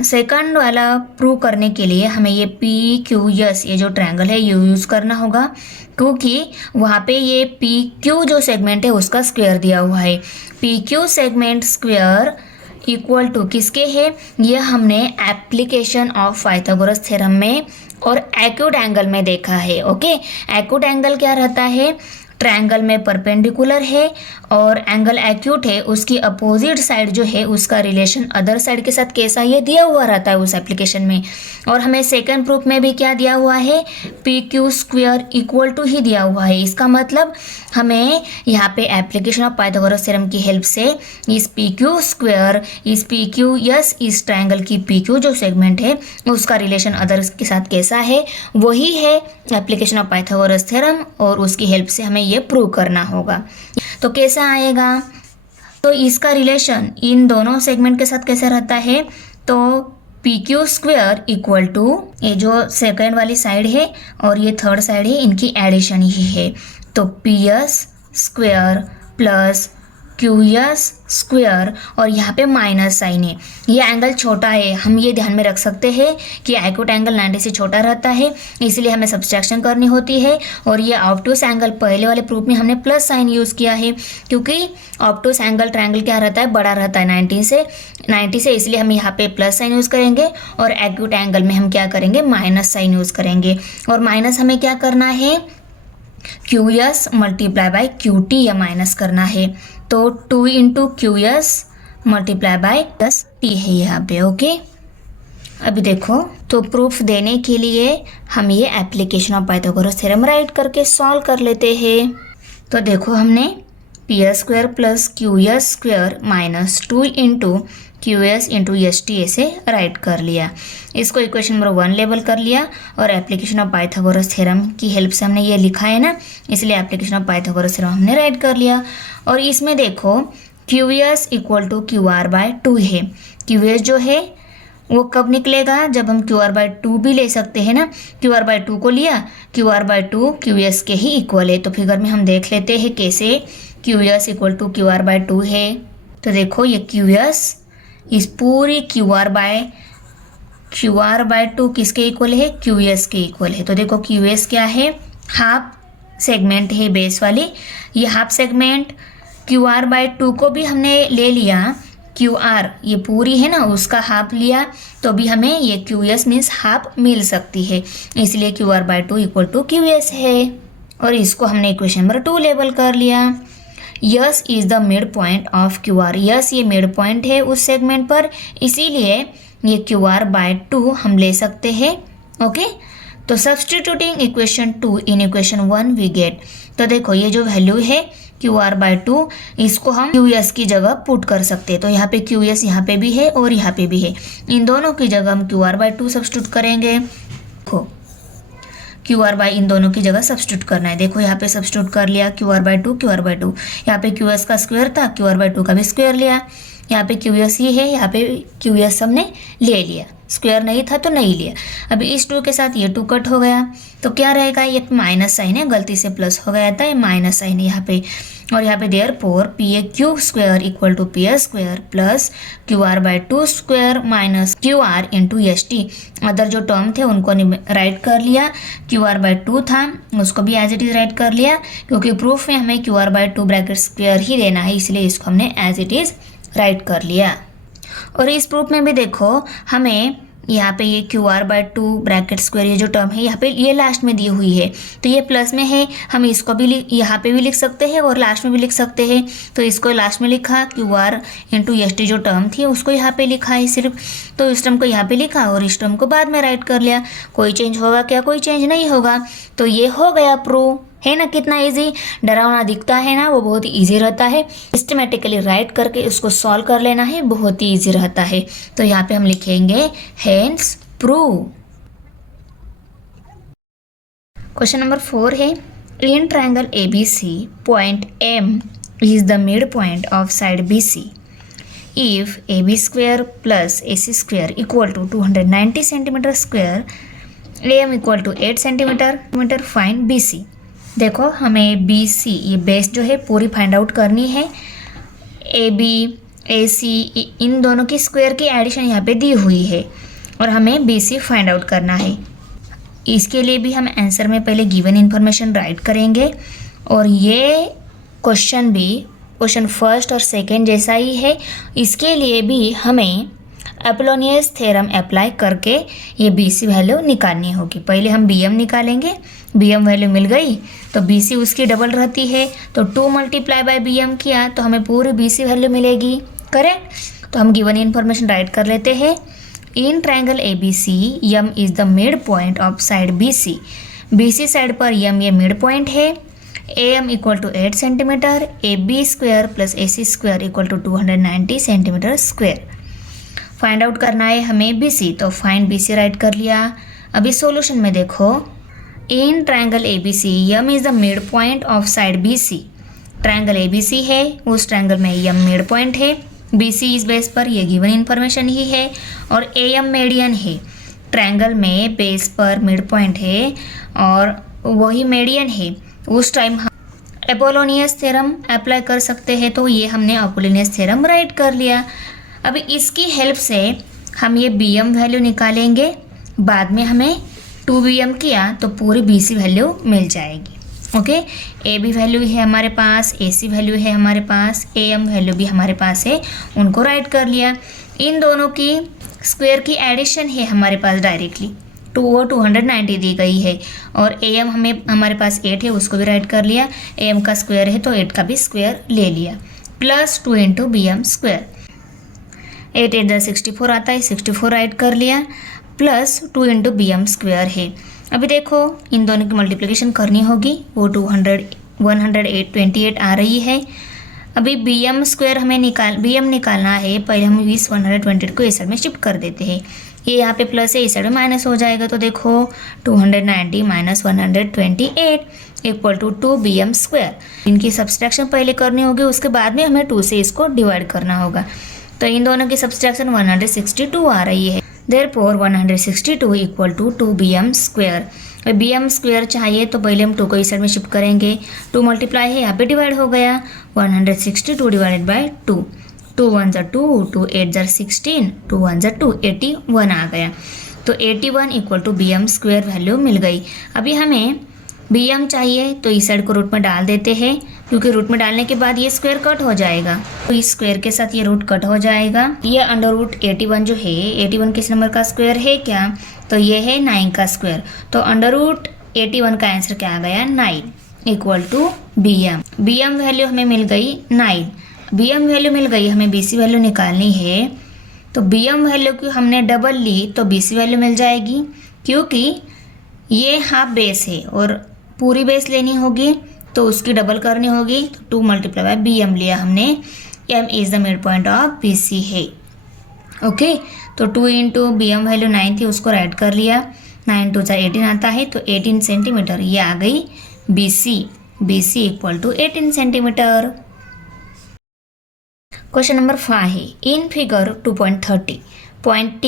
सेकंड वाला प्रूव करने के लिए हमें ये पी क्यू एस ये जो ट्रायंगल है ये यूज़ करना होगा, क्योंकि वहाँ पे ये पी क्यू जो सेगमेंट है उसका स्क्वायर दिया हुआ है। P Q segment square equal to किसके है, ये हमने एप्लीकेशन ऑफ पाइथागोरस थ्योरम में और एक्यूट एंगल में देखा है। ओके, एक्यूट एंगल क्या रहता है, ट्रायंगल में परपेंडिकुलर है और एंगल एक्यूट है, उसकी अपोजिट साइड जो है उसका रिलेशन अदर साइड के साथ कैसा ये दिया हुआ रहता है उस एप्लीकेशन में। और हमें सेकंड प्रूफ में भी क्या दिया हुआ है, P Q square equal to ही दिया हुआ है। इसका मतलब हमें यहाँ पे एप्लीकेशन ऑफ पाइथागोरस थ्योरम की हेल्प से इस पी क्यू स्क्वायर, इस पी क्यू यस इस ट्रायंगल की पी क्यू जो सेगमेंट है उसका रिलेशन अदर के साथ कैसा है वही है एप्लीकेशन ऑफ पाइथागोरस थ्योरम, और उसकी हेल्प से हमें ये प्रूव करना होगा। तो कैसा आएगा, तो इसका रिलेशन इन दोनों सेगमेंट के साथ कैसा रहता है, तो P Q square equal to ये जो सेकेंड वाली साइड है और ये थर्ड साइड है इनकी एडिशन ही है, तो P S square plus Q S square और यहाँ पे माइनस साइन है। ये एंगल छोटा है, हम ये ध्यान में रख सकते हैं कि एक्यूट एंगल 90 से छोटा रहता है, इसलिए हमें सब्सट्रैक्शन करनी होती है। और ये ऑब्टूस एंगल पहले वाले प्रूफ में हमने प्लस साइन यूज़ किया है, क्योंकि ऑब्टूस एंगल ट्रायंगल क्या रहता है, बड़ा रहता है 90 से, इसलिए हम यहाँ पे प्लस साइन यूज़ करेंगे और एक्यूट एंगल में हम क्या करेंगे, माइनस साइन यूज़ करेंगे। और माइनस हमें क्या करना है, Q S multiply by Q T या माइनस करना है, तो 2 into Q S multiply by plus T है यहाँ पे। ओके, अभी देखो तो प्रूफ देने के लिए हम ये application of Pythagoras theorem right करके सॉल्व कर लेते हैं। तो देखो हमने P S square plus Q S square minus 2 into Q S into S T ऐसे राइट कर लिया। इसको इक्वेशन नंबर 1 लेबल कर लिया और एप्लीकेशन ऑफ पाइथागोरस थ्योरम की हेल्प से हमने ये लिखा है ना, इसलिए एप्लीकेशन ऑफ पाइथागोरस थ्योरम हमने राइट कर लिया। और इसमें देखो Q S equal to Q R by 2 है। क्यू एस जो है वो कब निकलेगा, जब हम क्यू आर बाय 2 भी ले सकते हैं ना। क्यू आर बाय 2 को लिया, Q R by 2 Q S के ही इक्वल है। तो फिगर में हम देख लेते हैं कैसे Q S equal to Q R by 2 है। तो देखो ये क्यू एस इस पूरी क्यू आर बाय 2 किसके इक्वल है, क्यू एस के इक्वल है। तो देखो क्यू एस क्या है, हाफ सेगमेंट है बेस वाली। ये half segment Q R by 2 को भी हमने ले लिया, क्यू आर ये पूरी है ना उसका हाफ लिया, तो भी हमें ये क्यू एस मीन्स हाफ मिल सकती है, इसलिए Q R by 2 equal to Q S है। और इसको हमने इक्वेशन नंबर 2 लेबल कर लिया। Yes is the mid point of Q R, yes ये मिड पॉइंट है उस सेगमेंट पर, इसीलिए ये क्यू आर बाय 2 हम ले सकते हैं। ओके, तो substituting equation 2 in equation 1 we get. तो देखो ये जो वैल्यू है क्यू आर बाय 2, इसको हम क्यू एस की जगह पुट कर सकते हैं। तो यहाँ पे क्यू एस यहाँ पे भी है और यहाँ पे भी है, इन दोनों की जगह हम क्यू आर बाय 2 सब्सटीट्यूट करेंगे। देखो क्यू आर बाय इन दोनों की जगह सब्सटीट्यूट करना है। देखो यहाँ पे सब्सटीट्यूट कर लिया Q R by 2 Q R by 2, यहाँ पे क्यू एस का स्क्वायर था, क्यू आर बाय 2 का भी स्क्वायर लिया। यहाँ पे क्यू एस ही है, यहाँ पे क्यू एस हमने ले लिया, स्क्वायर नहीं था तो नहीं लिया। अभी इस 2 के साथ ये 2 कट हो गया, तो क्या रहेगा, ये माइनस साइन है, गलती से प्लस हो गया था, ये माइनस साइन है यहाँ पे। और यहाँ पे therefore P A Q square equal to P S square plus Q R by 2 square minus Q R into S T. Other जो टर्म थे उनको राइट कर लिया, क्यू आर बाय 2 था उसको भी एज इट इज़ राइट कर लिया, क्योंकि प्रूफ में हमें Q R by 2 bracket square ही देना है, इसलिए इसको हमने एज इट इज़ राइट कर लिया। और इस प्रूफ में भी देखो हमें यहाँ पे ये Q R by 2 bracket square ये जो टर्म है यहाँ पे ये लास्ट में दी हुई है, तो ये प्लस में है, हम इसको भी यहाँ पे भी लिख सकते हैं और लास्ट में भी लिख सकते हैं। तो इसको लास्ट में लिखा, Q R into S T जो टर्म थी उसको यहाँ पे लिखा है सिर्फ, तो इस टर्म को यहाँ पे लिखा और इस टर्म को बाद में राइट कर लिया। कोई चेंज होगा क्या, कोई चेंज नहीं होगा। तो ये हो गया प्रूफ, है ना कितना इजी। डरावना दिखता है ना, वो बहुत ही ईजी रहता है, सिस्टमेटिकली राइट करके उसको सॉल्व कर लेना है, बहुत ही ईजी रहता है। तो यहाँ पे हम लिखेंगे हेंस प्रूव। क्वेश्चन नंबर 4 है, in triangle ABC point M is the mid point of side BC if AB square plus AC square equal to 290 centimetre square, AM equal to 8 centimetre, find BC। देखो हमें BC ये base जो है पूरी find out करनी है। AB AC इन दोनों की स्क्वायर की एडिशन यहाँ पे दी हुई है और हमें BC फाइंड आउट करना है। इसके लिए भी हम आंसर में पहले गिवन इन्फॉर्मेशन राइट करेंगे और ये क्वेश्चन भी क्वेश्चन फर्स्ट और सेकंड जैसा ही है। इसके लिए भी हमें अपोलोनियस थ्योरम अप्लाई करके ये BC वैल्यू निकालनी होगी। पहले हम BM निकालेंगे, BM वैल्यू मिल गई तो BC उसकी डबल रहती है, तो 2 मल्टीप्लाई बाय BM किया तो हमें पूरी BC वैल्यू मिलेगी, करेक्ट। तो हम गिवन इन्फॉर्मेशन राइट कर लेते हैं। In triangle ABC M is the mid point of side BC, BC side पर M ये मिड पॉइंट है। AM equal to 8 centimetre, AB square plus AC square equal to 290 centimetre square. Find out करना है हमें BC, तो find BC right कर लिया। अभी सॉल्यूशन में देखो, इन triangle ABC M is the mid point of side BC। Triangle ABC है, उस ट्रायंगल में M मिड पॉइंट है, BC इस बेस पर ये गिवन इन्फॉर्मेशन ही है और AM मेडियन है। ट्रायंगल में बेस पर मिड पॉइंट है और वही मेडियन है। उस टाइम हम अपोलोनियस थ्योरम अप्लाई कर सकते हैं, तो ये हमने अपोलोनियस थ्योरम राइट कर लिया। अभी इसकी हेल्प से हम ये BM वैल्यू निकालेंगे, बाद में हमें 2BM किया तो पूरी BC वैल्यू मिल जाएगी। ओके, AB वैल्यू है हमारे पास, AC वैल्यू है हमारे पास, AM वैल्यू भी हमारे पास है, उनको राइट कर लिया। इन दोनों की स्क्वायर की एडिशन है हमारे पास डायरेक्टली, 290 दी गई है और AM हमारे पास 8 है, उसको भी राइट कर लिया। AM का स्क्वायर है तो 8 का भी स्क्वायर ले लिया, प्लस 2 इंटू BM स्क्वायर। 8 8 64 आता है, 64 राइट कर लिया, प्लस 2 इंटू BM स्क्वायर है। अभी देखो इन दोनों की मल्टीप्लिकेशन करनी होगी, वो 128 आ रही है, अभी बी एम निकालना है। पहले हम इस 120 को इस साइड में शिफ्ट कर देते हैं। ये यहाँ पे प्लस है, इस साइड में माइनस हो जाएगा। तो देखो 290 माइनस 128 इक्वल टू 2bm²। इनकी सब्सट्रैक्शन पहले करनी होगी, उसके बाद में हमें 2 से इसको डिवाइड करना होगा। तो इन दोनों की सब्सट्रैक्शन 162 आ रही है। Therefore 162 equal to 2bm²। bm² चाहिए तो पहले हम 2 को इस साइड में शिफ्ट करेंगे। 2 मल्टीप्लाई है, यहाँ पे डिवाइड हो गया। 162 डिवाइडेड बाई 2, 2 1 ज़ा 2, 2 8 ज़ा 16, 2 1 ज़ा 2, 81 आ गया। तो 81 इक्वल टू bm² वैल्यू मिल गई। अभी हमें bm चाहिए तो इस साइड को रूट में डाल देते हैं, क्योंकि रूट में डालने के बाद ये स्क्वायर कट हो जाएगा। तो इस स्क्वायर के साथ ये रूट कट हो जाएगा। ये अंडर रूट 81 जो है, 81 किस नंबर का स्क्वायर है क्या? तो ये है 9 का स्क्वायर। तो अंडर रूट 81 का आंसर क्या आ गया? 9 equal to bm। bm value हमें मिल गई 9। bm वैल्यू मिल गई, हमें bc वैल्यू निकालनी है। तो bm वैल्यू की हमने डबल ली तो bc वैल्यू मिल जाएगी, क्योंकि ये हाफ बेस है और पूरी बेस लेनी होगी तो उसकी डबल करनी होगी। तो 2 मल्टीप्लाई बाय bm लिया हमने। m is the mid point of bc है। ओके, तो 2 इंटू bm वैल्यू 9 थी, उसको राइट कर लिया। 9 2 18 आता है, तो 18 सेंटीमीटर ये आ गई bc equal to 18 centimetre. Question number 5 है, in figure 2.30 point T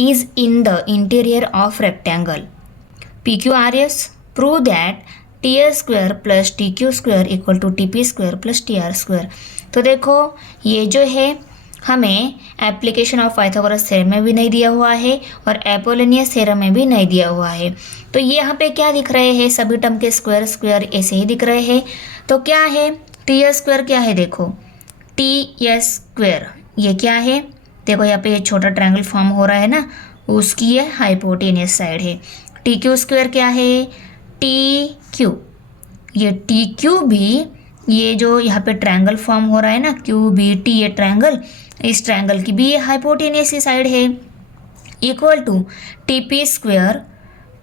is in the interior of rectangle PQRS। Prove that TR² plus TQ² equal to TP² plus TR²। तो देखो ये जो है हमें एप्लीकेशन ऑफ पाइथागोरस थ्योरम में भी नहीं दिया हुआ है और एपोलिनियस थ्योरम में भी नहीं दिया हुआ है। तो ये यहाँ पे क्या दिख रहे हैं? सभी टर्म के स्क्वायर ऐसे ही दिख रहे हैं। तो क्या है TR² क्या है? देखो TS², ये क्या है? देखो यहाँ पे ये छोटा ट्रायंगल फॉर्म हो रहा है ना, उसकी ये हाइपोटेनियस साइड है। TQ² क्या है? TQ, ये TQ भी, ये जो यहाँ पे ट्रायंगल फॉर्म हो रहा है ना QBT, ये ट्रायंगल, इस ट्रायंगल की भी ये हाइपोटेनियस साइड है। Equal to TP²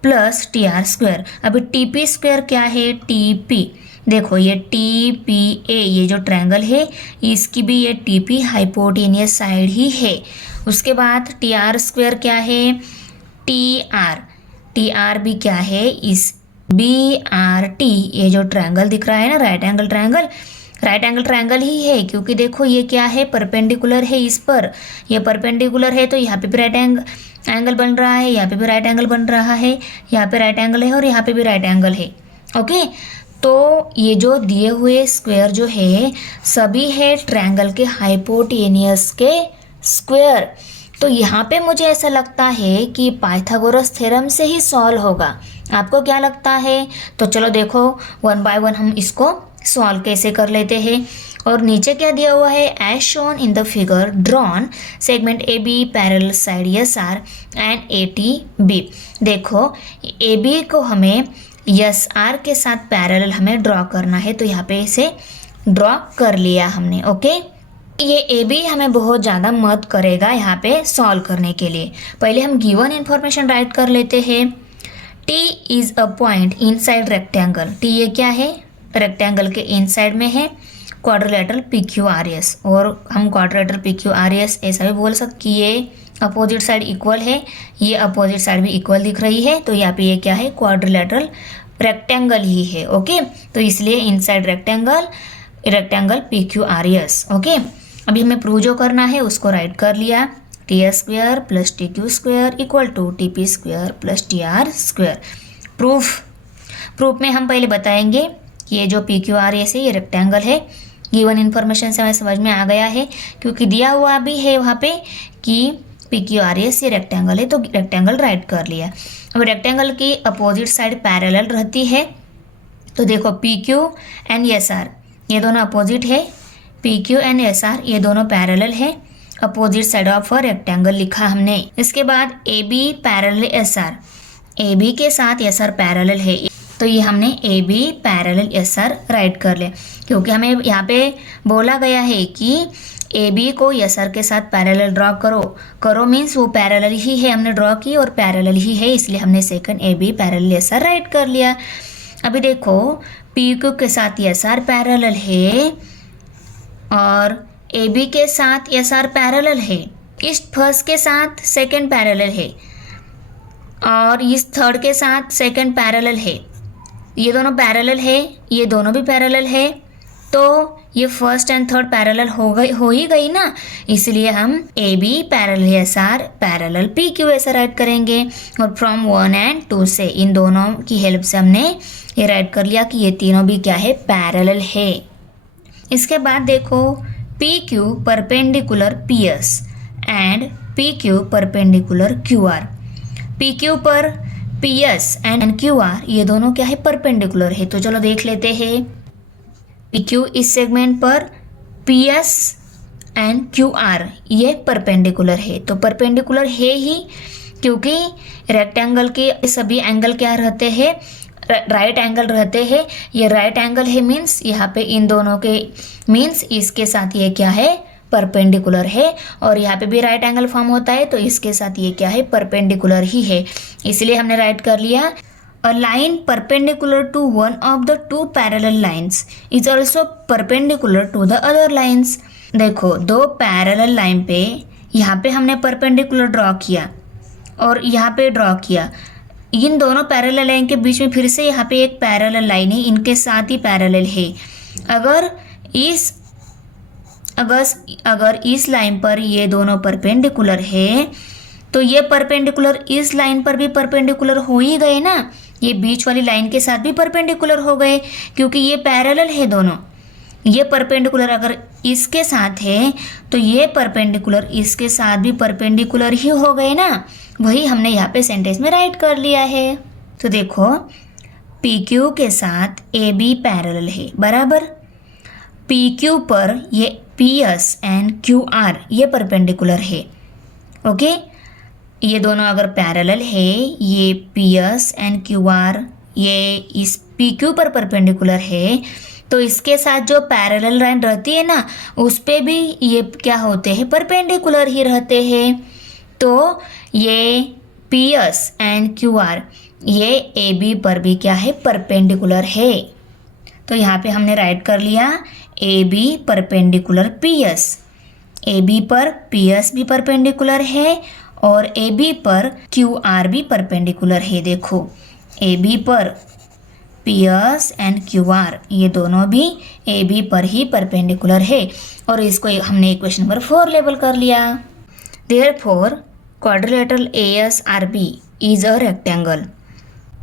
plus TR²। अभी TP² क्या है? TP, देखो ये TPA, ये जो ट्रायंगल है इसकी भी ये TP हाइपोटेनियस साइड ही है। उसके बाद TR² क्या है? TR भी क्या है? इस BRT, ये जो ट्रायंगल दिख रहा है ना, राइट एंगल ट्रायंगल ही है, क्योंकि देखो ये क्या है? परपेंडिकुलर है इस पर, ये परपेंडिकुलर है तो यहाँ पे भी राइट एंगल बन रहा है, यहाँ पे भी राइट एंगल बन रहा है, यहाँ पे राइट एंगल है और यहाँ पे भी राइट एंगल है। ओके, तो ये जो दिए हुए स्क्वायर जो है सभी है ट्रायंगल के हाइपोटेनियस के स्क्वायर। तो यहाँ पे मुझे ऐसा लगता है कि पाइथागोरस थ्योरम से ही सॉल्व होगा। आपको क्या लगता है? तो चलो देखो 1 बाय 1 हम इसको सॉल्व कैसे कर लेते हैं। और नीचे क्या दिया हुआ है? As shown in the figure drawn segment AB parallel side SR and ATB। देखो AB को हमें SR के साथ पैरेलल हमें ड्रॉ करना है, तो यहाँ पे इसे ड्रॉ कर लिया हमने। ओके, ये AB हमें बहुत ज़्यादा मदद करेगा यहाँ पे सॉल्व करने के लिए। पहले हम गिवन इन्फॉर्मेशन राइट कर लेते हैं। T is a point inside rectangle. T ये क्या है? रेक्टेंगल के इनसाइड में है क्वाड्रिलेटरल PQRS। और हम क्वाड्रिलेटरल PQRS ऐसा भी बोल सकते कि ये अपोजिट साइड इक्वल है, ये अपोजिट साइड भी इक्वल दिख रही है, तो यहाँ पे ये क्या है? क्वाड्रिलेटरल रेक्टेंगल ही है। ओके, तो इसलिए इनसाइड रेक्टेंगल PQRS। ओके, अभी हमें प्रूव जो करना है उसको राइट कर लिया। TS² plus TQ² equal to TP² plus TR²। Proof में हम पहले बताएंगे कि ये जो PQRS है ये रेक्टेंगल है। गिवन इन्फॉर्मेशन से हमें समझ में आ गया है, क्योंकि दिया हुआ भी है वहाँ पे कि PQRS ये रेक्टेंगल है, तो रेक्टेंगल राइट कर लिया। अब रेक्टेंगल की अपोजिट साइड पैरेलल रहती है, तो देखो PQ एंड SR ये दोनों अपोजिट है, PQ एंड SR ये दोनों पैरेलल है। Opposite side of a rectangle लिखा हमने। इसके बाद AB पैरेलल SR, AB के साथ SR पैरेलल है, तो ये हमने AB पैरेलल SR राइट कर ले, क्योंकि हमें यहाँ पे बोला गया है कि AB को SR के साथ पैरेलल ड्रॉ करो मीन्स वो पैरेलल ही है, हमने ड्रॉ की और पैरेलल ही है, इसलिए हमने second AB parallel SR right कर लिया। अभी देखो PQ के साथ SR पैरेलल है, और ए बी के साथ एस आर पैरेलल है, इस फर्स्ट के साथ सेकंड पैरेलल है और इस थर्ड के साथ सेकंड पैरेलल है। ये दोनों पैरेलल है, ये दोनों भी पैरेलल है, तो ये फर्स्ट एंड थर्ड पैरेलल हो ही गई ना, इसलिए हम A B parallel S R parallel P Q ऐसा राइट करेंगे। और फ्रॉम 1 एंड 2 से इन दोनों की हेल्प से हमने ये राइट कर लिया कि ये तीनों भी क्या है, पैरेलल है। इसके बाद देखो P Q perpendicular P S and P Q perpendicular Q R. P Q पर P S and Q R ये दोनों क्या है, परपेंडिकुलर है। तो चलो देख लेते हैं। पी क्यू इस सेगमेंट पर, P S and Q R ये परपेंडिकुलर है। तो परपेंडिकुलर है ही क्योंकि रेक्टेंगल के सभी एंगल क्या रहते हैं, राइट एंगल रहते हैं। ये राइट एंगल है मीन्स यहाँ पे इन दोनों के मीन्स इसके साथ ये क्या है, परपेंडिकुलर है। और यहाँ पे भी राइट एंगल फॉर्म होता है तो इसके साथ ये क्या है, परपेंडिकुलर ही है। इसलिए हमने राइट कर लिया A line perpendicular to one of the two parallel lines is also perpendicular to the other lines। देखो दो पैरेलल लाइन पे यहाँ पे हमने परपेंडिकुलर ड्रॉ किया और यहाँ पे ड्रॉ किया। इन दोनों पैरेलल लाइन के बीच में फिर से यहाँ पे एक पैरेलल लाइन है, इनके साथ ही पैरेलल है। अगर इस लाइन पर ये दोनों परपेंडिकुलर है तो ये परपेंडिकुलर इस लाइन पर भी परपेंडिकुलर हो ही गए ना, ये बीच वाली लाइन के साथ भी परपेंडिकुलर हो गए क्योंकि ये पैरेलल है दोनों। ये परपेंडिकुलर अगर इसके साथ है तो ये परपेंडिकुलर इसके साथ भी परपेंडिकुलर ही हो गए ना, वही हमने यहाँ पे सेंटेंस में राइट कर लिया है। तो देखो पी क्यू के साथ ए बी पैरेलल है बराबर, पी क्यू पर ये P S and Q R ये परपेंडिकुलर है। ओके, ये दोनों अगर पैरेलल है, ये P S and Q R ये इस पी क्यू पर परपेंडिकुलर है, तो इसके साथ जो पैरेलल लाइन रहती है ना उस पे भी ये क्या होते हैं, परपेंडिकुलर ही रहते हैं। तो ये P S and Q R ये ए बी पर भी क्या है, परपेंडिकुलर है। तो यहाँ पे हमने राइट कर लिया A B perpendicular P S. A B पर पी एस भी परपेंडिकुलर है और ए बी पर क्यू आर भी परपेंडिकुलर है। देखो ए बी पर P S and Q R ये दोनों भी ए बी पर ही परपेंडिकुलर है और इसको हमने इक्वेशन नंबर 4 लेबल कर लिया। Therefore quadrilateral A S R B is a rectangle.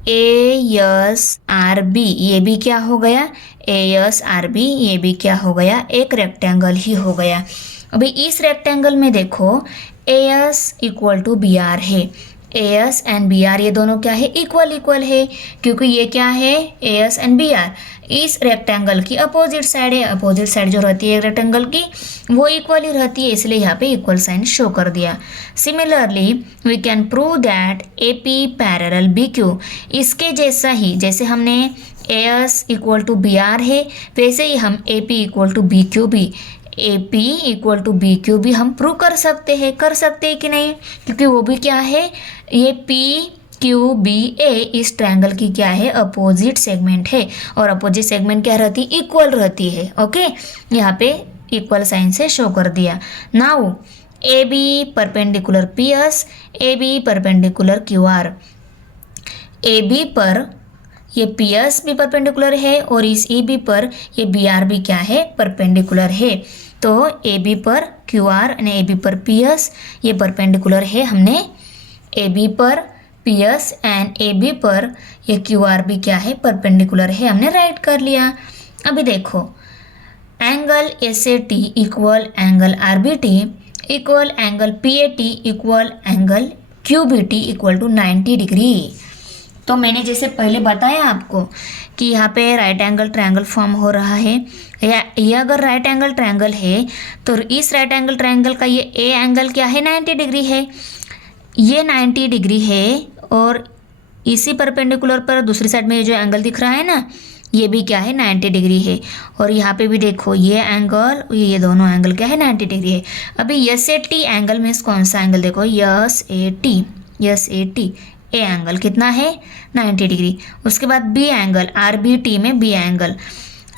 A S R B ये भी क्या हो गया, ए एस आर बी ये भी क्या हो गया, एक रेक्टेंगल ही हो गया। अभी इस रेक्टेंगल में देखो A S equal to B R है। A S and B R ये दोनों क्या है, इक्वल है क्योंकि ये क्या है, A S and B R इस रेक्टेंगल की अपोजिट साइड है। अपोजिट साइड जो रहती है रेक्टेंगल की वो इक्वल ही रहती है, इसलिए यहाँ पे इक्वल साइन शो कर दिया। Similarly we can prove that A P parallel B Q. इसके जैसा ही जैसे हमने A S equal to B R है वैसे ही हम A P equal to B Q भी, A P equal to B Q भी हम प्रूव कर सकते हैं कि नहीं, क्योंकि वो भी क्या है, ये पी क्यू बी ए इस ट्रायंगल की क्या है, अपोजिट सेगमेंट है और अपोजिट सेगमेंट क्या रहती है, इक्वल रहती है। ओके, यहाँ पे इक्वल साइन से शो कर दिया। Now A B perpendicular P S, A B perpendicular Q R. A B पर ये पी एस भी परपेंडिकुलर है और इस ए बी पर ये बी आर भी क्या है, परपेंडिकुलर है। तो ए बी पर क्यू आर यानी ए बी पर पी एस ये परपेंडिकुलर है। हमने ए बी पर P S and A B पर ये क्यू आर भी क्या है, परपेंडिकुलर है, हमने राइट कर लिया। अभी देखो angle S A T equal angle R B T equal angle P A T equal angle Q B T equal to 90 degree. तो मैंने जैसे पहले बताया आपको कि यहाँ पे राइट एंगल ट्रायंगल फॉर्म हो रहा है, या ये अगर राइट एंगल ट्रायंगल है तो इस राइट एंगल ट्रायंगल का ये ए एंगल क्या है, 90 डिग्री है। ये 90 डिग्री है और इसी परपेंडिकुलर पर दूसरी साइड में ये जो एंगल दिख रहा है ना ये भी क्या है, 90 डिग्री है। और यहाँ पे भी देखो ये एंगल, ये दोनों एंगल क्या है, 90 डिग्री है। अभी एस ए टी एंगल में कौन सा एंगल, देखो S A T A angle कितना है, 90 डिग्री। उसके बाद B angle R B T में B angle,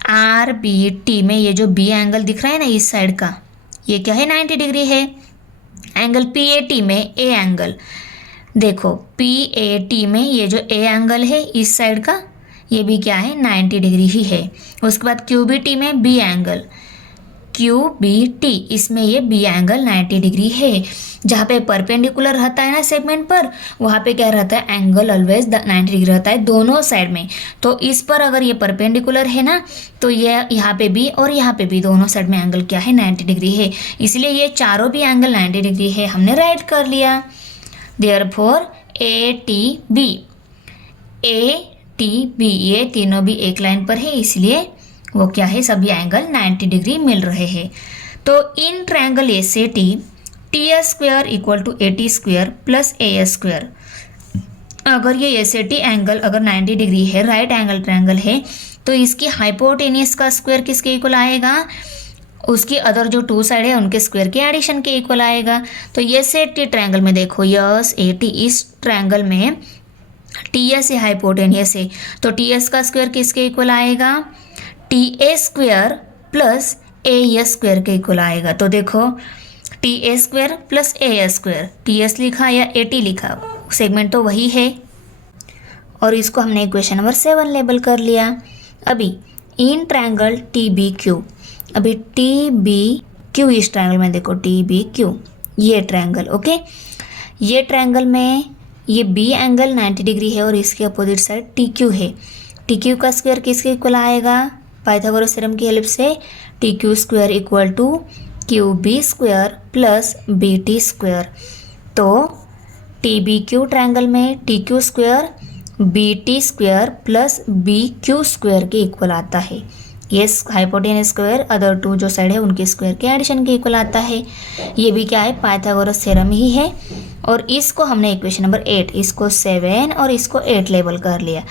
R B T में ये जो बी एंगल दिख रहा है ना इस साइड का, ये क्या है 90 डिग्री है। एंगल पी ए टी में ए एंगल, देखो पी ए टी में ये जो ए एंगल है इस साइड का, ये भी क्या है 90 डिग्री ही है। उसके बाद क्यू बी टी में B angle, Q B T इसमें ये बी एंगल 90 डिग्री है। जहाँ पे परपेंडिकुलर रहता है ना सेगमेंट पर, वहाँ पे क्या रहता है एंगल ऑलवेज 90 डिग्री रहता है दोनों साइड में। तो इस पर अगर ये परपेंडिकुलर है ना, तो ये यहाँ पे भी और यहाँ पे भी दोनों साइड में एंगल क्या है 90 डिग्री है, इसलिए ये चारों भी एंगल 90 डिग्री है, हमने राइट कर लिया। देयरफॉर ए टी बी ये तीनों भी एक लाइन पर है, इसलिए वो क्या है सभी एंगल 90 डिग्री मिल रहे हैं। तो in triangle A C T T square equal to A T square plus A square, अगर ये एस टी एंगल अगर 90 डिग्री है, राइट एंगल ट्रायंगल है, तो इसकी हाइपोटेनियस का स्क्वायर किसके इक्वल आएगा, उसकी अदर जो टू साइड है उनके स्क्वायर के एडिशन के इक्वल आएगा। तो एस टी ट्रायंगल में देखो यस ए टी, इस ट्रायंगल में टी एस है हाइपोटेनियस है, तो टी एस का स्क्वायर किसके इक्वल आएगा, T A square plus A S square के इक्वल आएगा। तो देखो T A square plus A square, T S लिखा या ए टी लिखा, सेगमेंट तो वही है, और इसको हमने इक्वेशन नंबर 7 लेबल कर लिया। अभी in triangle T B Q, अभी टी बी क्यू इस ट्रायंगल में देखो टी बी क्यू ये ट्रायंगल, ओके, ये ट्रायंगल में ये बी एंगल 90 डिग्री है और इसके अपोजिट साइड टी क्यू है। टी क्यू का स्क्वायर किसके इक्वल आएगा, पाइथागोरस थ्योरम की हेल्प से T Q square equal to Q B square plus B T square. तो टी बी क्यू ट्रायंगल में T Q square B T square plus B Q square के equal आता है। ये hypotenuse square other two जो side है उनके square के एडिशन के इक्वल आता है। ये भी क्या है पाइथागोरस थ्योरम ही है। और इसको हमने इक्वेशन नंबर 8, इसको 7 और इसको 8 लेबल कर लिया।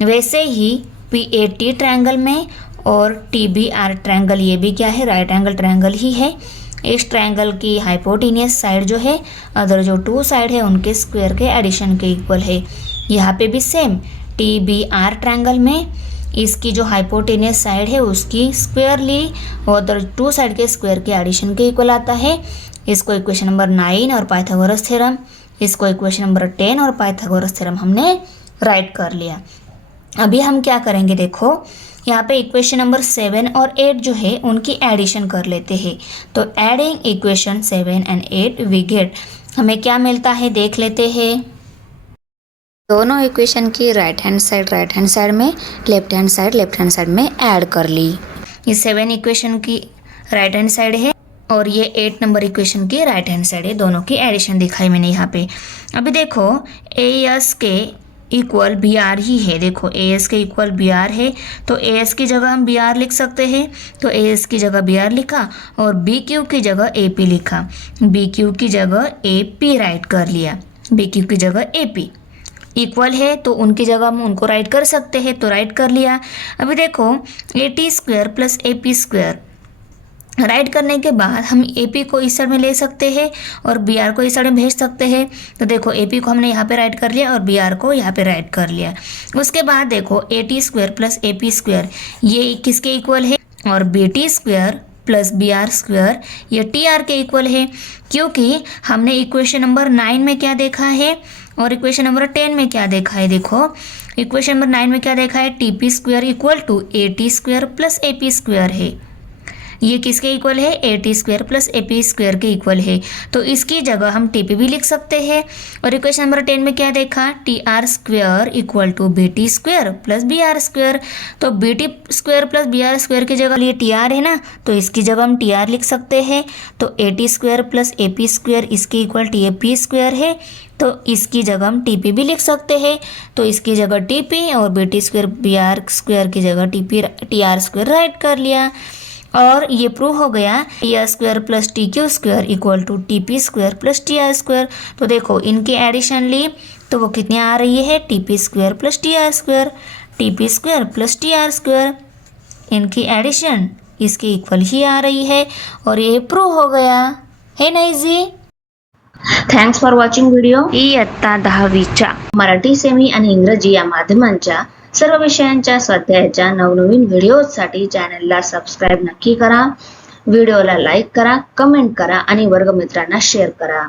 वैसे ही पी ए टी ट्रायंगल में और टी बी आर ट्रायंगल, ये भी क्या है राइट एंगल ट्रायंगल ही है। इस ट्रायंगल की हाइपोटेनियस साइड जो है अदर जो टू साइड है उनके स्क्वायर के एडिशन के इक्वल है। यहाँ पे भी same T B R triangle में इसकी जो हाइपोटेनियस साइड है उसकी स्क्वायर ली और अदर टू साइड के स्क्वायर के एडिशन के इक्वल आता है। इसको इक्वेशन नंबर 9 और पाइथागोरस थ्योरम, इसको इक्वेशन नंबर 10 और पाइथागोरस थ्योरम हमने राइट कर लिया। अभी हम क्या करेंगे, देखो यहाँ पे इक्वेशन नंबर 7 और 8 जो है उनकी एडिशन कर लेते हैं। तो adding equation 7 and 8 we get, हमें क्या मिलता है देख लेते हैं। दोनों इक्वेशन की राइट हैंड साइड में, लेफ्ट हैंड साइड में ऐड कर ली। ये 7 इक्वेशन की राइट हैंड साइड है और ये 8 नंबर इक्वेशन की राइट हैंड साइड है, दोनों की एडिशन दिखाई मैंने यहाँ पे। अभी देखो ए एस के इक्वल बी आर ही है, देखो ए एस के इक्वल बी आर है, तो ए एस की जगह हम बी आर लिख सकते हैं। तो ए एस की जगह बी आर लिखा और बी क्यू की जगह ए पी लिखा, बी क्यू की जगह ए पी राइट कर लिया, बी क्यू की जगह ए पी इक्वल है तो उनकी जगह हम उनको राइट कर सकते हैं, तो राइट कर लिया। अभी देखो A T square plus A P square right करने के बाद हम ए पी को इस साइड में ले सकते हैं और बी आर को इस साइड में भेज सकते हैं। तो देखो ए पी को हमने यहाँ पे राइट कर लिया और बी आर को यहाँ पे राइट कर लिया। उसके बाद देखो A T square plus A P square ये किसके इक्वल है, और B T square plus B R square ये टी आर के इक्वल है, क्योंकि हमने इक्वेशन नंबर 9 में क्या देखा है और इक्वेशन नंबर 10 में क्या देखा है। देखो इक्वेशन नंबर 9 में क्या देखा है, T P square equal to A T square plus A P square है। ये किसके इक्वल है, A T square plus A P square के इक्वल है, तो इसकी जगह हम टी पी भी लिख सकते हैं। और इक्वेशन नंबर 10 में क्या देखा, T R square equal to B T square plus B R square, तो B T square plus B R square की जगह ये टी आर है ना, तो इसकी जगह हम टी आर लिख सकते हैं। तो A T square plus A P square इसकी equal T A P square है, तो इसकी जगह हम टी पी भी लिख सकते हैं। तो इसकी जगह टी पी और B T square B R square की जगह टी आर स्क्वायर राइट कर लिया। और ये प्रूव हो गया T R square plus T Q square equal to T P square plus T R square. तो देखो इनकी एडिशन ली तो वो कितनी आ रही है, T P square plus T R square, T P square plus T R square, इनकी addition इसके इक्वल ही आ रही है और ये प्रूव हो गया है ना easy. Thanks for watching video. इयत्ता 10वीच्या मराठी सेमी आणि इंग्रजी या माध्यमांच्या सर्व विषयांच्या स्वाध्यायाच्या नवनवीन व्हिडिओसाठी चॅनलला सबस्क्राईब नक्की करा. व्हिडिओला लाईक करा, कमेंट करा आणि वर्गमित्रांना शेअर करा.